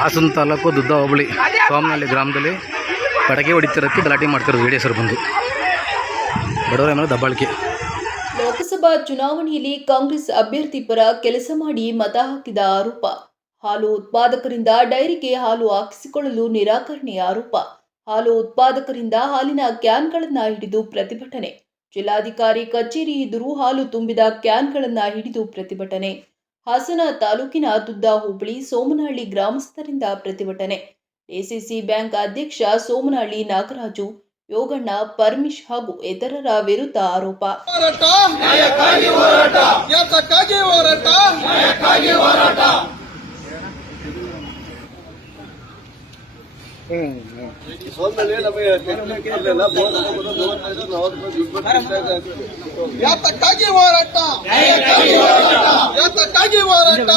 ಹಾಸನ ತಾಲೂಕು ದುದ್ದ ಹೋಬಳಿ ಸೋಮನಹಳ್ಳಿ ಗ್ರಾಮದಲ್ಲಿ ಪಟಾಕಿ ಹೊಡಿತಿರೋಕ್ಕೆ ಗಲಾಟೆ ಮಾಡ್ತಿರೋದು ವಿಡಿಯೋ ಸರ್ ಬಂದು. ಬಡವರ ಮೇಲೆ ದಬ್ಬಾಳಿಕೆ. ಲೋಕಸಭಾ ಚುನಾವಣೆಯಲ್ಲಿ ಕಾಂಗ್ರೆಸ್ ಅಭ್ಯರ್ಥಿ ಪರ ಕೆಲಸ ಮಾಡಿ ಮತ ಹಾಕಿದ ಆರೋಪ. ಹಾಲು ಉತ್ಪಾದಕರಿಂದ ಡೈರಿಗೆ ಹಾಲು ಹಾಕಿಸಿಕೊಳ್ಳಲು ನಿರಾಕರಣೆ ಆರೋಪ. ಹಾಲು ಉತ್ಪಾದಕರಿಂದ ಹಾಲಿನ ಕ್ಯಾನ್ಗಳನ್ನು ಹಿಡಿದು ಪ್ರತಿಭಟನೆ. ಜಿಲ್ಲಾಧಿಕಾರಿ ಕಚೇರಿ ಎದುರು ಹಾಲು ತುಂಬಿದ ಕ್ಯಾನ್ಗಳನ್ನು ಹಿಡಿದು ಪ್ರತಿಭಟನೆ. ಹಾಸನ ತಾಲೂಕಿನ ದುದ್ದ ಹೋಬಳಿ ಸೋಮನಹಳ್ಳಿ ಗ್ರಾಮಸ್ಥರಿಂದ ಪ್ರತಿಭಟನೆ. ಎಸಿಸಿ ಬ್ಯಾಂಕ್ ಅಧ್ಯಕ್ಷ ಸೋಮನಹಳ್ಳಿ ನಾಗರಾಜು, ಯೋಗಣ್ಣ ಪರಮೇಶ್ ಹಾಗೂ ಇತರರ ವಿರುದ್ಧ ಆರೋಪ. ಹೋರಾಟ ನ್ಯಾಯಕ್ಕಾಗಿ ಹೋರಾಟ ಯಾತಕ್ಕಾಗಿ ಹೋರಾಟ ನ್ಯಾಯಕ್ಕಾಗಿ ಹೋರಾಟ ಯಾತಕ್ಕಾಗಿ ಹೋರಾಟ ಯಾತಕ್ಕಾಗಿ ಹೋರಾಟ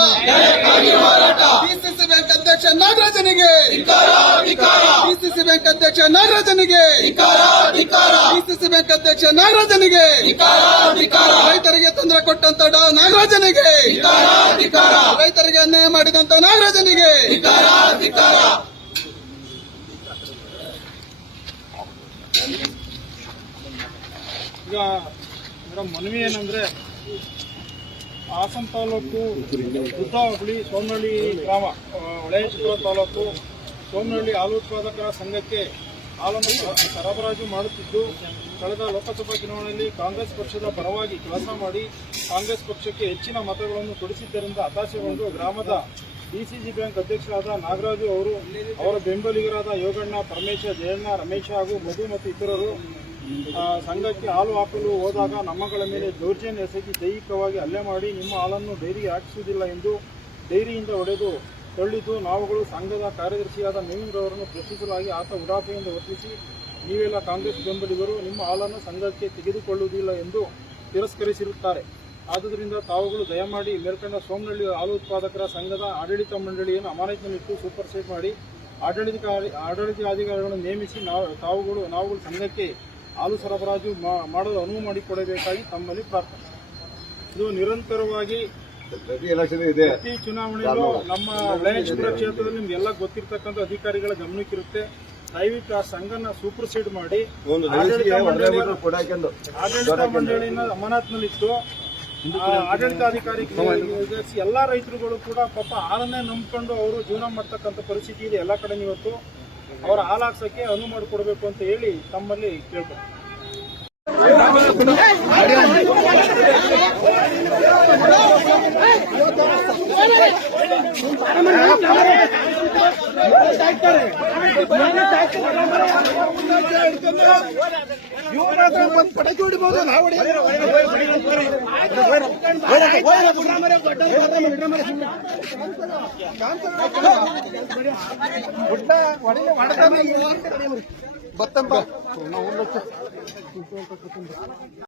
ಡಿಸಿಸಿ ಬ್ಯಾಂಕ್ ಅಧ್ಯಕ್ಷ ನಾಗರಾಜನಿಗೆ. ಡಿಸಿಸಿ ಬ್ಯಾಂಕ್ ಅಧ್ಯಕ್ಷ ನಾಗರಾಜನಿಗೆ. ಡಿಸಿಸಿ ಬ್ಯಾಂಕ್ ಅಧ್ಯಕ್ಷ ನಾಗರಾಜನಿಗೆ. ರೈತರಿಗೆ ತೊಂದರೆ ಕೊಟ್ಟಂತ ಡಾ- ನಾಗರಾಜನಿಗೆ. ರೈತರಿಗೆ ಅನ್ಯಾಯ ಮಾಡಿದಂತ ನಾಗರಾಜನಿಗೆ. ಈಗ, ಮೇಡಮ್, ಮನವಿ ಏನಂದ್ರೆ ಹಾಸನ ತಾಲೂಕು ದುದ್ದ ಹೋಬಳಿ ಸೋಮನಹಳ್ಳಿ ಗ್ರಾಮ ಆ, ಹೊಳೆಯಚಿತ್ರ ತಾಲೂಕು ಸೋಮನಹಳ್ಳಿ ಹಾಲು ಉತ್ಪಾದಕರ ಸಂಘಕ್ಕೆ ಹಾಲನ್ನು ಸರಬರಾಜು ಮಾಡುತ್ತಿದ್ದು ಕಳೆದ ಲೋಕಸಭಾ ಚುನಾವಣೆಯಲ್ಲಿ ಕಾಂಗ್ರೆಸ್ ಪಕ್ಷದ ಪರವಾಗಿ ಕೆಲಸ ಮಾಡಿ ಕಾಂಗ್ರೆಸ್ ಪಕ್ಷಕ್ಕೆ ಹೆಚ್ಚಿನ ಮತಗಳನ್ನು ಕೊಡಿಸಿದ್ದರಿಂದ ಹತಾಶೆಗೊಂಡು ಗ್ರಾಮದ ಡಿಸಿಸಿ ಬ್ಯಾಂಕ್ ಅಧ್ಯಕ್ಷರಾದ ನಾಗರಾಜು ಅವರು ಅವರ ಬೆಂಬಲಿಗರಾದ ಯೋಗಣ್ಣ ಪರಮೇಶ ಜಯಣ್ಣ ರಮೇಶ ಹಾಗೂ ಮಧು ಮತ್ತು ಇತರರು ಸಂಘಕ್ಕೆ ಹಾಲು ಹಾಕಲು ಹೋದಾಗ ನಮ್ಮಗಳ ಮೇಲೆ ದೌರ್ಜನ್ಯ ಎಸಗಿ ದೈಹಿಕವಾಗಿ ಹಲ್ಲೆ ಮಾಡಿ ನಿಮ್ಮ ಹಾಲನ್ನು ಡೈರಿಗೆ ಹಾಕಿಸುವುದಿಲ್ಲ ಎಂದು ಡೈರಿಯಿಂದ ಹೊಡೆದು ತಳ್ಳಿದ್ದು ನಾವುಗಳು ಸಂಘದ ಕಾರ್ಯದರ್ಶಿಯಾದ ನವೀನ್ರವರನ್ನು ಪ್ರಶ್ನಿಸಲಾಗಿ ಆತ ಉಡಾಫೆಯಿಂದ ವರ್ತಿಸಿ ನೀವೆಲ್ಲ ಕಾಂಗ್ರೆಸ್ ಬೆಂಬಲಿಗರು, ನಿಮ್ಮ ಹಾಲನ್ನು ಸಂಘಕ್ಕೆ ತೆಗೆದುಕೊಳ್ಳುವುದಿಲ್ಲ ಎಂದು ತಿರಸ್ಕರಿಸಿರುತ್ತಾರೆ. ಆದುದರಿಂದ ತಾವುಗಳು ದಯಮಾಡಿ ಮೇಲ್ಕಂಡ ಸೋಮನಹಳ್ಳಿ ಹಾಲು ಉತ್ಪಾದಕರ ಸಂಘದ ಆಡಳಿತ ಮಂಡಳಿಯನ್ನು ಅಮಾನತಿನಲ್ಲಿಟ್ಟು ಸೂಪರ್ ಮಾಡಿ ಆಡಳಿತ ಆಡಳಿತಾಧಿಕಾರಿಗಳನ್ನು ನೇಮಿಸಿ ನಾವು ತಾವುಗಳು ನಾವುಗಳು ಸಂಘಕ್ಕೆ ಹಾಲು ಸರಬರಾಜು ಮಾಡಲು ಅನುವು ಮಾಡಿಕೊಡಬೇಕಾಗಿ ತಮ್ಮಲ್ಲಿ ಪ್ರಾರ್ಥನೆ. ಇದು ನಿರಂತರವಾಗಿ ಪ್ರತಿ ಚುನಾವಣೆಯಲ್ಲೂ ನಮ್ಮ ವಿಜಯಪುರ ಕ್ಷೇತ್ರದಲ್ಲಿ ನಿಮ್ಗೆಲ್ಲ ಗೊತ್ತಿರ್ತಕ್ಕಂಥ ಅಧಿಕಾರಿಗಳ ಗಮನಕ್ಕಿರುತ್ತೆ. ದಯವಿಟ್ಟು ಆ ಸಂಘನ ಸೂಪರ್ಸೀಡ್ ಮಾಡಿ. ಆಡಳಿತ ಮಂಡಳಿನ ಅಮಾನತ್ನಲ್ಲಿಟ್ಟು ಆಡಳಿತಾಧಿಕಾರಿ ಎಲ್ಲಾ ರೈತರುಗಳು ಕೂಡ ಪಾಪ ಹಾಲನ್ನೇ ನಂಬ್ಕೊಂಡು ಅವರು ಜೀವನ ಮಾಡ್ತಕ್ಕಂಥ ಪರಿಸ್ಥಿತಿ ಇದೆ ಎಲ್ಲ ಕಡೆ ಇವತ್ತು. ಅವರ ಹಾಲು ಹಾಕ್ಸಕ್ಕೆ ಅನುವು ಮಾಡಿಕೊಡ್ಬೇಕು ಅಂತ ಹೇಳಿ ತಮ್ಮಲ್ಲಿ ಪಟಾಕಿ ಹೊಡಿಬಹುದು ನಾವು ಬತ್ತಂಬ.